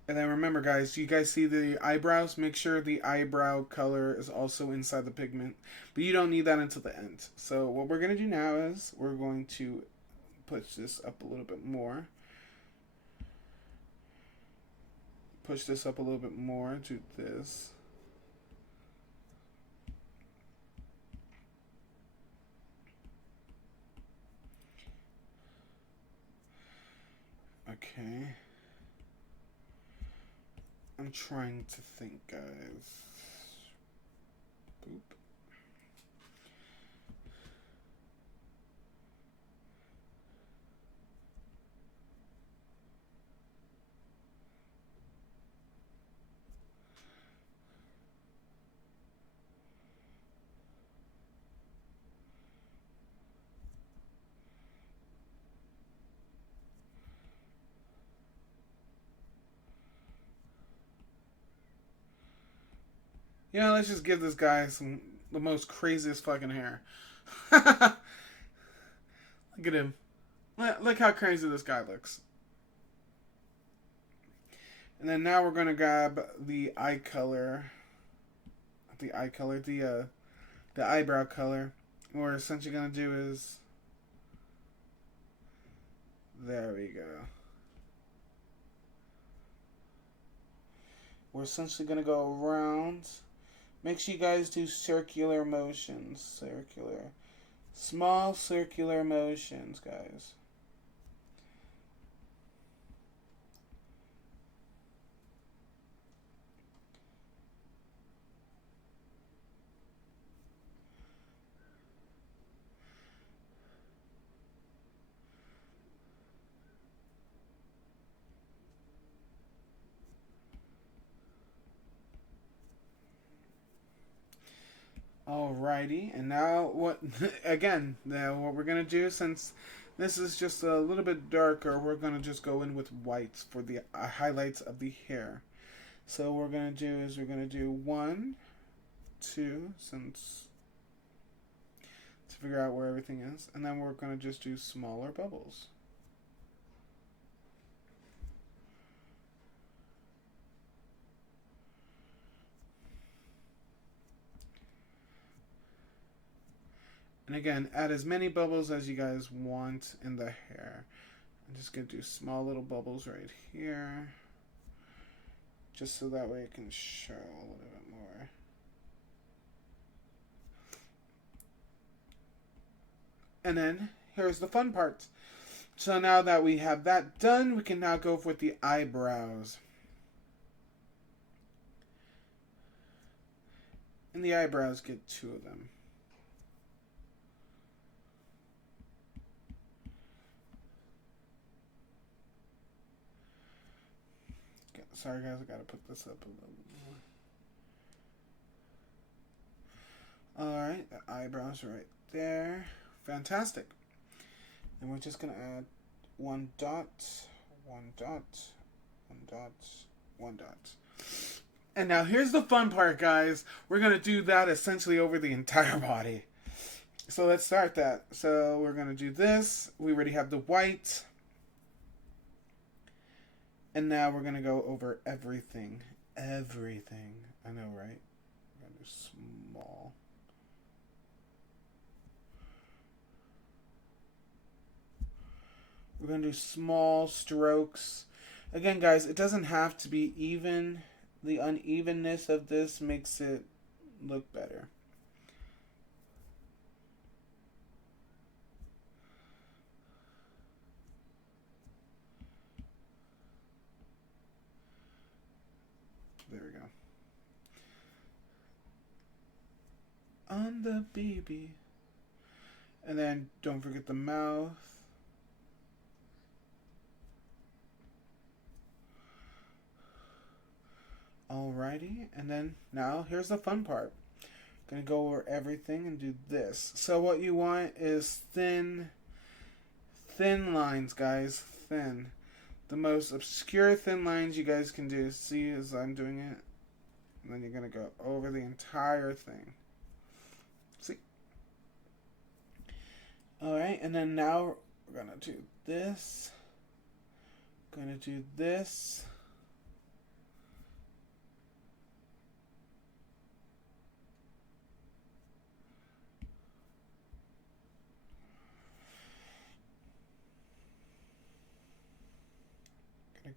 And then remember, guys, you guys see the eyebrows? Make sure the eyebrow color is also inside the pigment. But you don't need that until the end. So what we're going to do now is we're going to push this up a little bit more. Push this up a little bit more. Do this. Okay. I'm trying to think, guys. Boop. You know, let's just give this guy the most craziest fucking hair. Look at him. Look how crazy this guy looks. And then now we're gonna grab the eye color. The eyebrow color. What we're essentially gonna do is, there we go. We're essentially gonna go around. Make sure you guys do circular motions. Small circular motions, guys. Alrighty, and now what we're gonna do, since this is just a little bit darker, we're gonna just go in with whites for the highlights of the hair. So what we're gonna do is we're gonna do 1, 2, to figure out where everything is, and then we're gonna just do smaller bubbles. And again, add as many bubbles as you guys want in the hair. I'm just going to do small little bubbles right here. Just so that way it can show a little bit more. And then, here's the fun part. So now that we have that done, we can now go with the eyebrows. And the eyebrows get 2 of them. Sorry guys, I gotta put this up a little more. Alright, the eyebrows are right there. Fantastic. And we're just gonna add 1 dot, 1 dot, 1 dot, 1 dot. And now here's the fun part, guys. We're gonna do that essentially over the entire body. So let's start that. So we're gonna do this. We already have the white. And now we're going to go over everything. Everything. I know, right? I'm going to do small. We're going to do small strokes. Again, guys, it doesn't have to be even. The unevenness of this makes it look better. There we go. On the baby. And then don't forget the mouth. Alrighty. And then now here's the fun part. Gonna go over everything and do this. So what you want is thin lines, guys. Thin. The most obscure thin lines you guys can do. See as I'm doing it. And then you're going to go over the entire thing. See? Alright, and then now we're going to do this. Going to do this.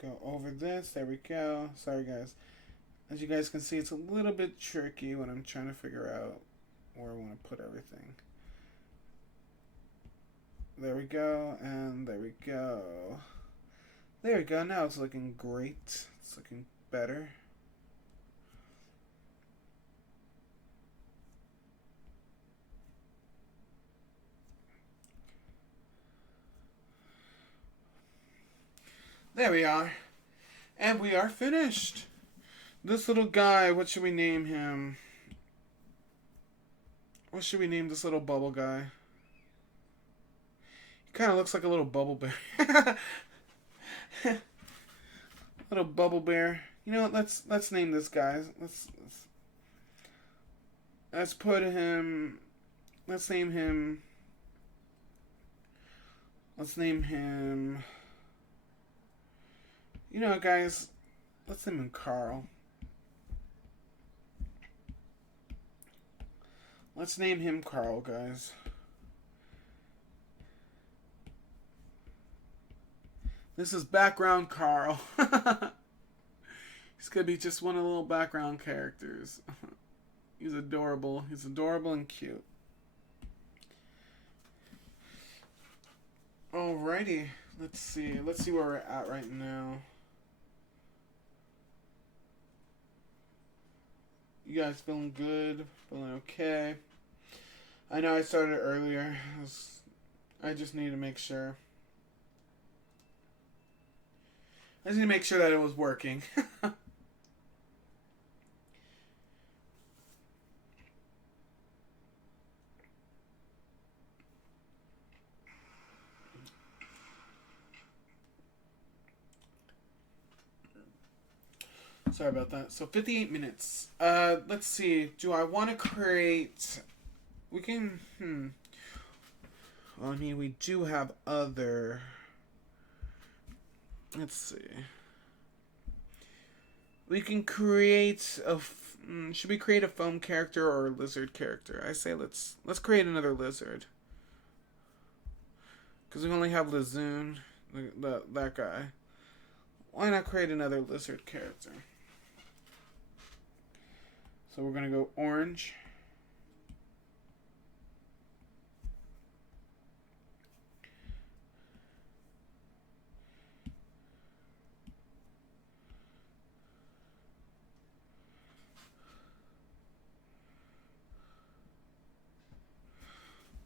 Go over this. There we go. Sorry guys. As you guys can see, it's a little bit tricky when I'm trying to figure out where I want to put everything. There we go, and there we go. There we go. Now it's looking great. It's looking better. There we are. And we are finished. This little guy, what should we name him? What should we name this little bubble guy? He kind of looks like a little bubble bear. Little bubble bear. You know what? Let's name this guy. Let's Let's put him. Let's name him. Let's name him. You know, guys. Let's name him Carl. Let's name him Carl, guys. This is background Carl. He's gonna be just one of the little background characters. He's adorable. He's adorable and cute. Alrighty. Let's see. Let's see where we're at right now. You guys feeling good? Feeling okay? I know I started earlier. I just need to make sure. I just need to make sure that it was working. Sorry about that. So 58 minutes. Let's see. Do I want to create... We can... I mean, we do have other... Let's see. We can create a... Should we create a foam character or a lizard character? I say let's create another lizard. Because we only have Lizoon, that guy. Why not create another lizard character? So we're going to go orange.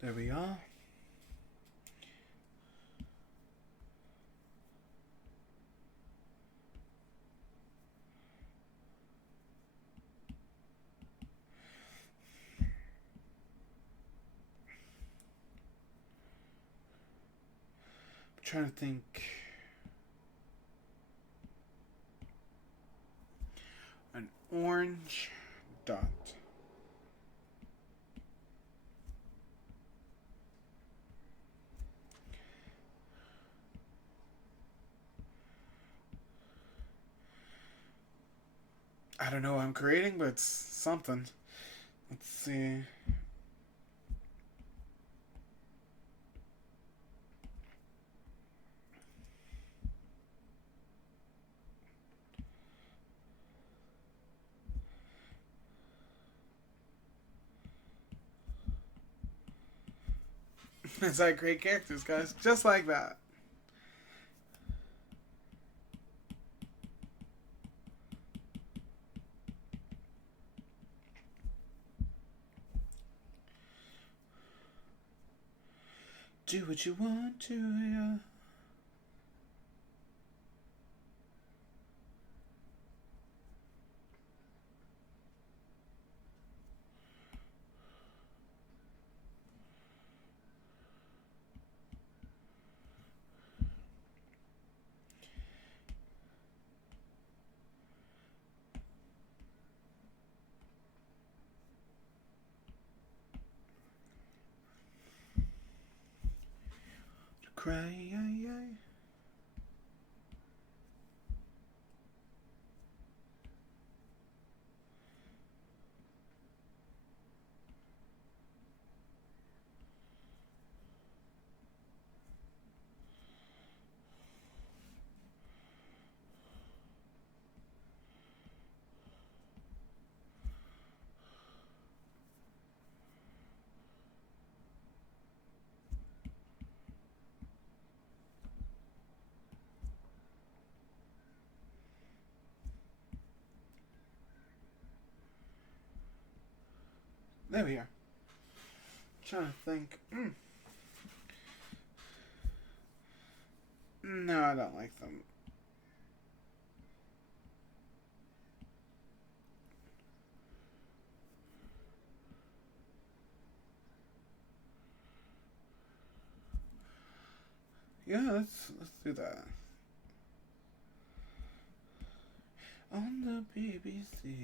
There we are. I'm trying to think. An orange dot. I don't know what I'm creating, but it's something. Let's see. It's like great characters, guys. Just like that. Do what you want to, yeah. Cry, ay, ay. There we are. I'm trying to think. No, I don't like them. Yeah, let's do that. On the BBC.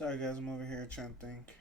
Sorry guys, I'm over here trying to think.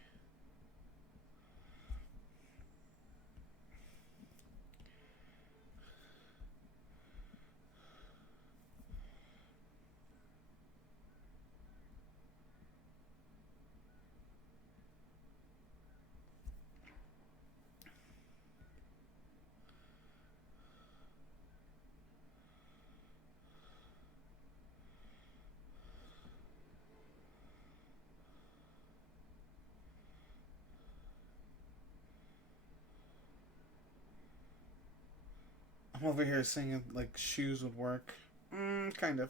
I'm over here singing like shoes would work. Kind of.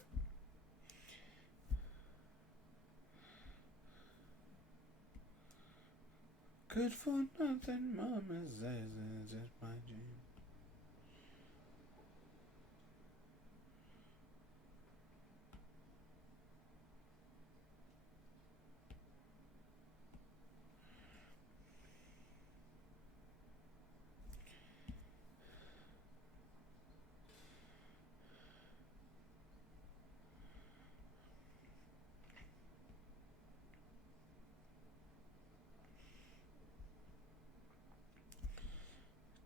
Good for nothing, mama says it's just my dream.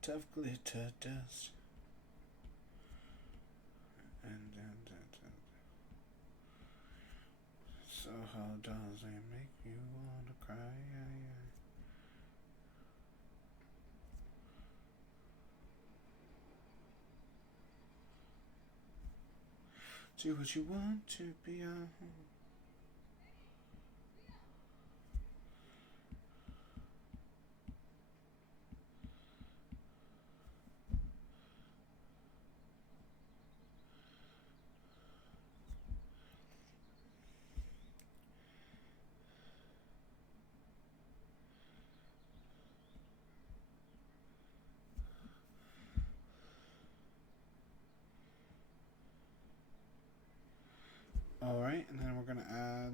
Tough glitter dust. So how does it make you wanna cry? Do what you want to be a Alright, and then we're gonna add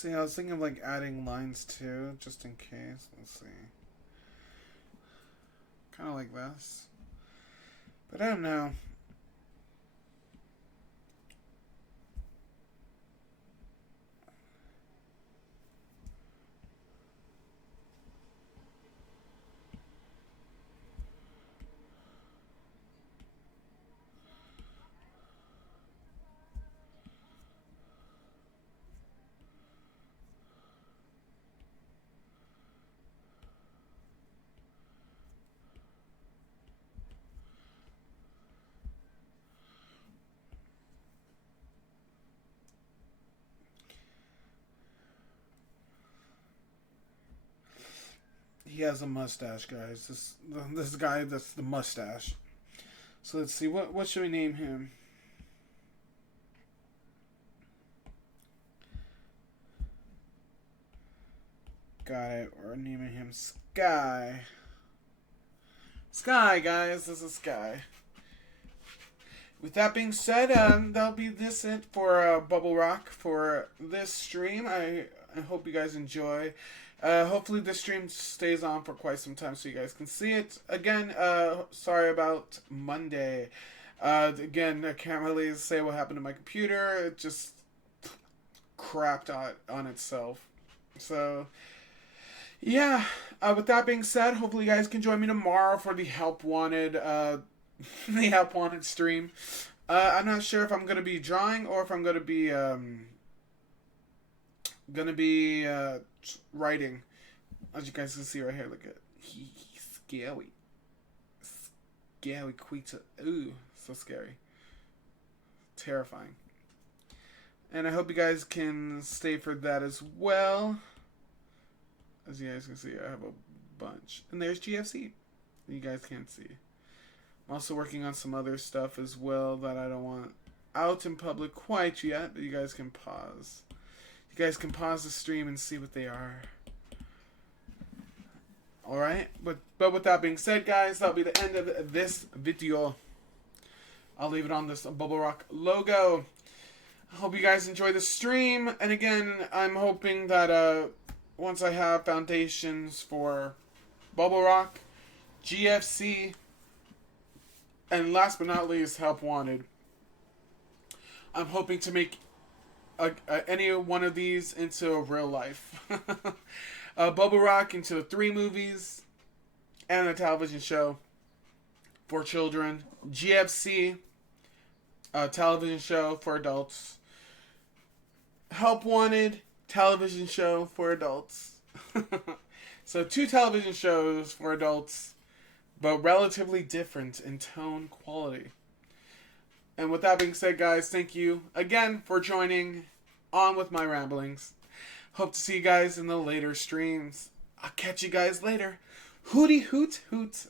See, I was thinking of like adding lines too, just in case. Let's see. Kind of like this. But I don't know. He has a mustache, guys. This guy, that's the mustache. So let's see, what should we name him? Got it. We're naming him Sky. Sky, guys. This is Sky. With that being said, that'll be this it for Bubble Rock for this stream. I hope you guys enjoy. Hopefully this stream stays on for quite some time so you guys can see it. Again, sorry about Monday. Again, I can't really say what happened to my computer. It just crapped on itself. So, yeah. With that being said, hopefully you guys can join me tomorrow for the Help Wanted, the Help Wanted stream. I'm not sure if I'm gonna be drawing or if I'm gonna be writing. As you guys can see right here, look at scary, scary creature. Ooh, so scary, terrifying. And I hope you guys can stay for that as well. As you guys can see, I have a bunch. And there's GFC. You guys can't see. I'm also working on some other stuff as well that I don't want. out in public quite yet, but you guys can pause. You guys can pause the stream and see what they are. Alright, but with that being said, guys, that'll be the end of this video. I'll leave it on this Bubble Rock logo. I hope you guys enjoy the stream. And again, I'm hoping that once I have foundations for Bubble Rock, GFC, and last but not least, Help Wanted, I'm hoping to make any one of these into real life. Bubble Rock into 3 movies and a television show for children. GFC, a television show for adults. Help Wanted, television show for adults. So 2 television shows for adults, but relatively different in tone quality. And with that being said, guys, thank you again for joining on with my ramblings. Hope to see you guys in the later streams. I'll catch you guys later. Hootie hoot hoot.